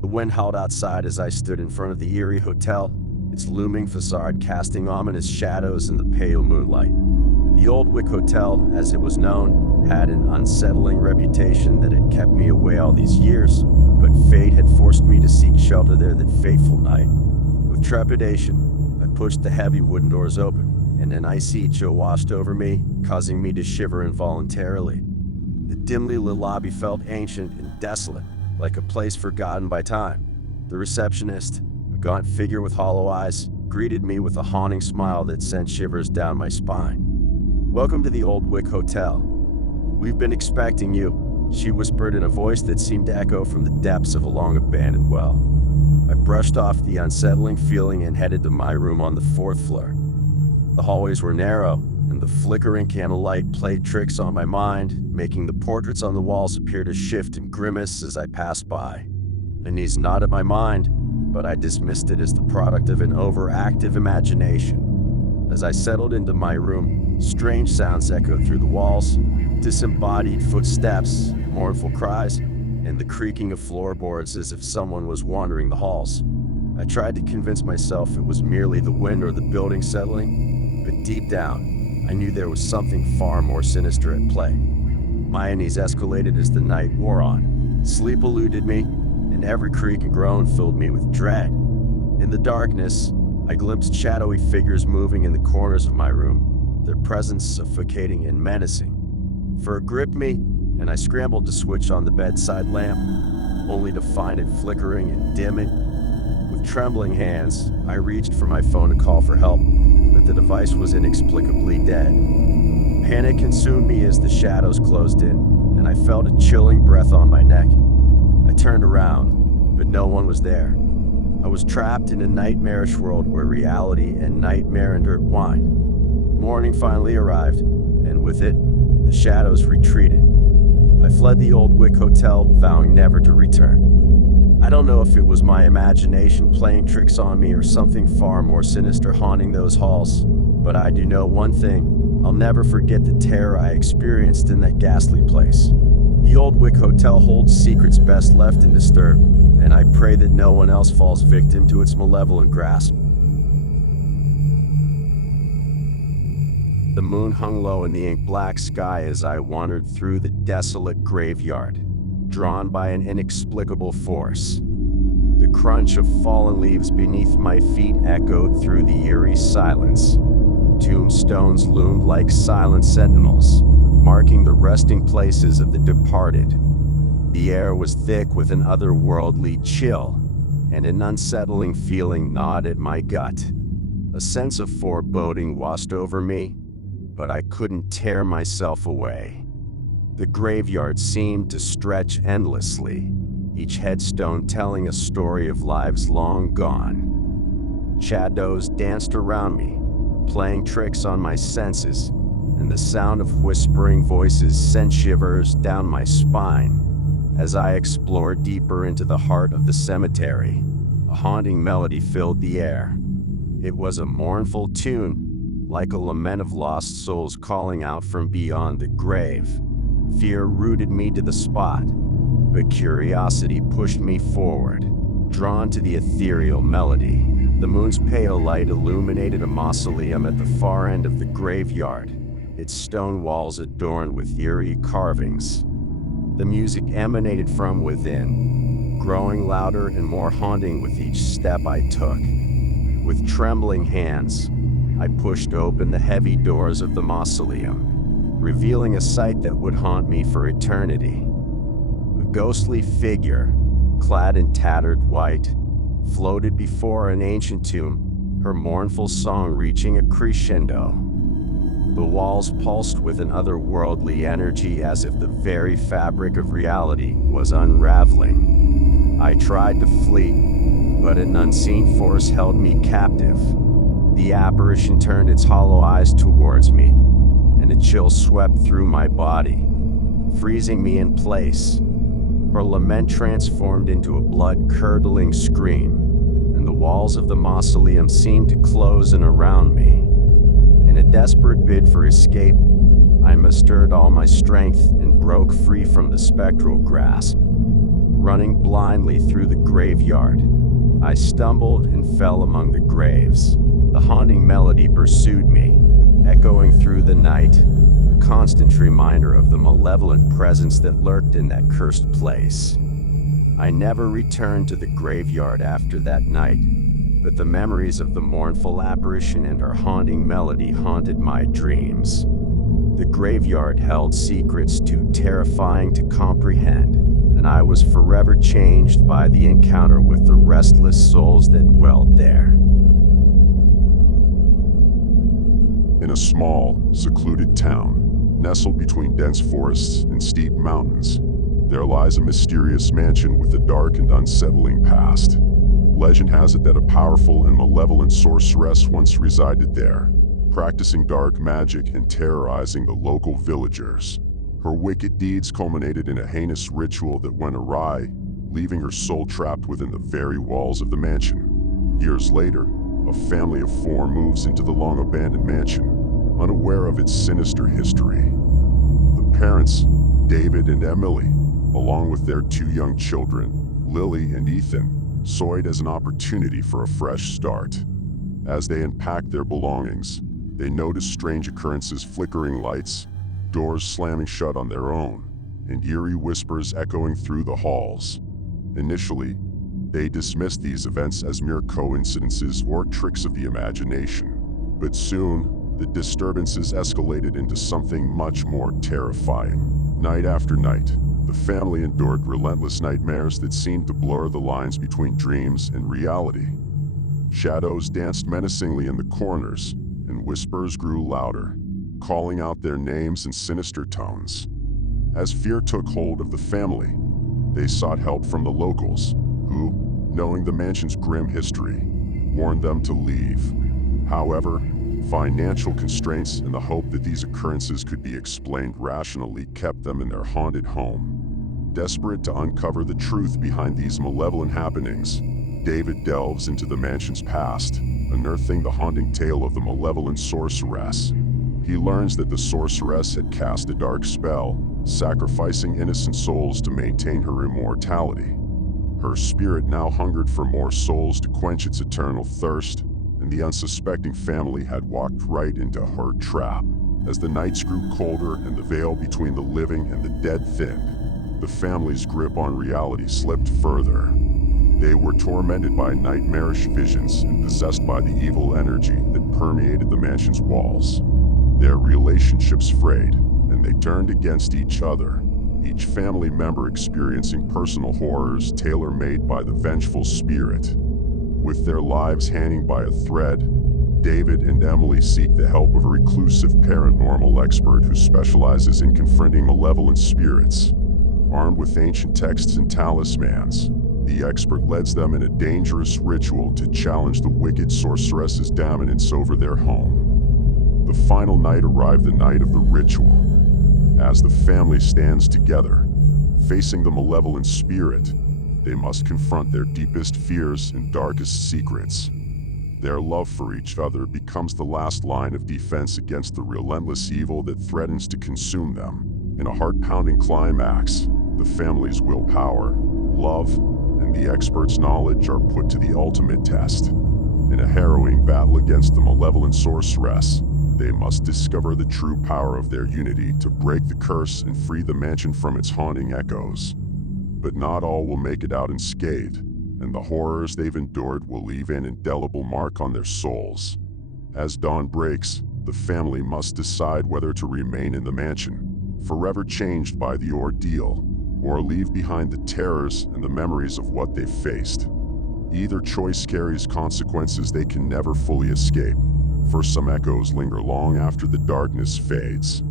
The wind howled outside as I stood in front of the eerie hotel, its looming facade casting ominous shadows in the pale moonlight. The Old Wick Hotel, as it was known, had an unsettling reputation that had kept me away all these years, but fate had forced me to seek shelter there that fateful night. With trepidation, I pushed the heavy wooden doors open, and an icy chill washed over me, causing me to shiver involuntarily. The dimly lit lobby felt ancient and desolate, like a place forgotten by time. The receptionist, a gaunt figure with hollow eyes, greeted me with a haunting smile that sent shivers down my spine. "Welcome to the Old Wick Hotel. We've been expecting you," she whispered in a voice that seemed to echo from the depths of a long-abandoned well. I brushed off the unsettling feeling and headed to my room on the 4th floor. The hallways were narrow, and the flickering candlelight played tricks on my mind, making the portraits on the walls appear to shift and grimace as I passed by. My knees gnawed at my mind, but I dismissed it as the product of an overactive imagination. As I settled into my room, strange sounds echoed through the walls, disembodied footsteps, mournful cries, and the creaking of floorboards as if someone was wandering the halls. I tried to convince myself it was merely the wind or the building settling, but deep down, I knew there was something far more sinister at play. My unease escalated as the night wore on. Sleep eluded me, and every creak and groan filled me with dread. In the darkness, I glimpsed shadowy figures moving in the corners of my room, their presence suffocating and menacing. Fear gripped me, and I scrambled to switch on the bedside lamp, only to find it flickering and dimming. With trembling hands, I reached for my phone to call for help, but the device was inexplicably dead. Panic consumed me as the shadows closed in, and I felt a chilling breath on my neck. I turned around, but no one was there. I was trapped in a nightmarish world where reality and nightmare intertwined. Morning finally arrived, and with it, the shadows retreated. I fled the Old Wick Hotel, vowing never to return. I don't know if it was my imagination playing tricks on me or something far more sinister haunting those halls, but I do know one thing: I'll never forget the terror I experienced in that ghastly place. The Old Wick Hotel holds secrets best left undisturbed, and I pray that no one else falls victim to its malevolent grasp. The moon hung low in the ink-black sky as I wandered through the desolate graveyard, drawn by an inexplicable force. The crunch of fallen leaves beneath my feet echoed through the eerie silence. Tombstones loomed like silent sentinels, marking the resting places of the departed. The air was thick with an otherworldly chill, and an unsettling feeling gnawed at my gut. A sense of foreboding washed over me, but I couldn't tear myself away. The graveyard seemed to stretch endlessly, each headstone telling a story of lives long gone. Shadows danced around me, playing tricks on my senses, and the sound of whispering voices sent shivers down my spine. As I explored deeper into the heart of the cemetery, a haunting melody filled the air. It was a mournful tune, like a lament of lost souls calling out from beyond the grave. Fear rooted me to the spot, but curiosity pushed me forward, drawn to the ethereal melody. The moon's pale light illuminated a mausoleum at the far end of the graveyard, its stone walls adorned with eerie carvings. The music emanated from within, growing louder and more haunting with each step I took. With trembling hands, I pushed open the heavy doors of the mausoleum, revealing a sight that would haunt me for eternity. A ghostly figure, clad in tattered white, floated before an ancient tomb, her mournful song reaching a crescendo. The walls pulsed with an otherworldly energy as if the very fabric of reality was unraveling. I tried to flee, but an unseen force held me captive. The apparition turned its hollow eyes towards me, and a chill swept through my body, freezing me in place. Her lament transformed into a blood-curdling scream, and the walls of the mausoleum seemed to close in around me. In a desperate bid for escape, I mustered all my strength and broke free from the spectral grasp. running blindly through the graveyard. I stumbled and fell among the graves. The haunting melody pursued me, echoing through the night, a constant reminder of the malevolent presence that lurked in that cursed place. I never returned to the graveyard after that night, but the memories of the mournful apparition and her haunting melody haunted my dreams. The graveyard held secrets too terrifying to comprehend, and I was forever changed by the encounter with the restless souls that dwelled there. In a small, secluded town, nestled between dense forests and steep mountains, there lies a mysterious mansion with a dark and unsettling past. Legend has it that a powerful and malevolent sorceress once resided there, practicing dark magic and terrorizing the local villagers. Her wicked deeds culminated in a heinous ritual that went awry, leaving her soul trapped within the very walls of the mansion. Years later, a family of 4 moves into the long-abandoned mansion, unaware of its sinister history. The parents, David and Emily, along with their 2 young children, Lily and Ethan, saw it as an opportunity for a fresh start. As they unpacked their belongings, they noticed strange occurrences: flickering lights, doors slamming shut on their own, and eerie whispers echoing through the halls. Initially, they dismissed these events as mere coincidences or tricks of the imagination. But soon, the disturbances escalated into something much more terrifying. Night after night, the family endured relentless nightmares that seemed to blur the lines between dreams and reality. Shadows danced menacingly in the corners, and whispers grew louder, calling out their names in sinister tones. As fear took hold of the family, they sought help from the locals, who, knowing the mansion's grim history, warned them to leave. However, financial constraints and the hope that these occurrences could be explained rationally kept them in their haunted home. Desperate to uncover the truth behind these malevolent happenings, David delves into the mansion's past, unearthing the haunting tale of the malevolent sorceress. He learns that the sorceress had cast a dark spell, sacrificing innocent souls to maintain her immortality. Her spirit now hungered for more souls to quench its eternal thirst, and the unsuspecting family had walked right into her trap. As the nights grew colder and the veil between the living and the dead thinned, the family's grip on reality slipped further. They were tormented by nightmarish visions and possessed by the evil energy that permeated the mansion's walls. Their relationships frayed, and they turned against each other, each family member experiencing personal horrors tailor-made by the vengeful spirit. With their lives hanging by a thread, David and Emily seek the help of a reclusive paranormal expert who specializes in confronting malevolent spirits. Armed with ancient texts and talismans, the expert leads them in a dangerous ritual to challenge the wicked sorceress's dominance over their home. The final night arrived, the night of the ritual. As the family stands together, facing the malevolent spirit, they must confront their deepest fears and darkest secrets. Their love for each other becomes the last line of defense against the relentless evil that threatens to consume them. In a heart-pounding climax, the family's willpower, love, and the expert's knowledge are put to the ultimate test. In a harrowing battle against the malevolent sorceress, they must discover the true power of their unity to break the curse and free the mansion from its haunting echoes. But not all will make it out unscathed, and the horrors they've endured will leave an indelible mark on their souls. As dawn breaks, the family must decide whether to remain in the mansion, forever changed by the ordeal, or leave behind the terrors and the memories of what they've faced. Either choice carries consequences they can never fully escape, for some echoes linger long after the darkness fades.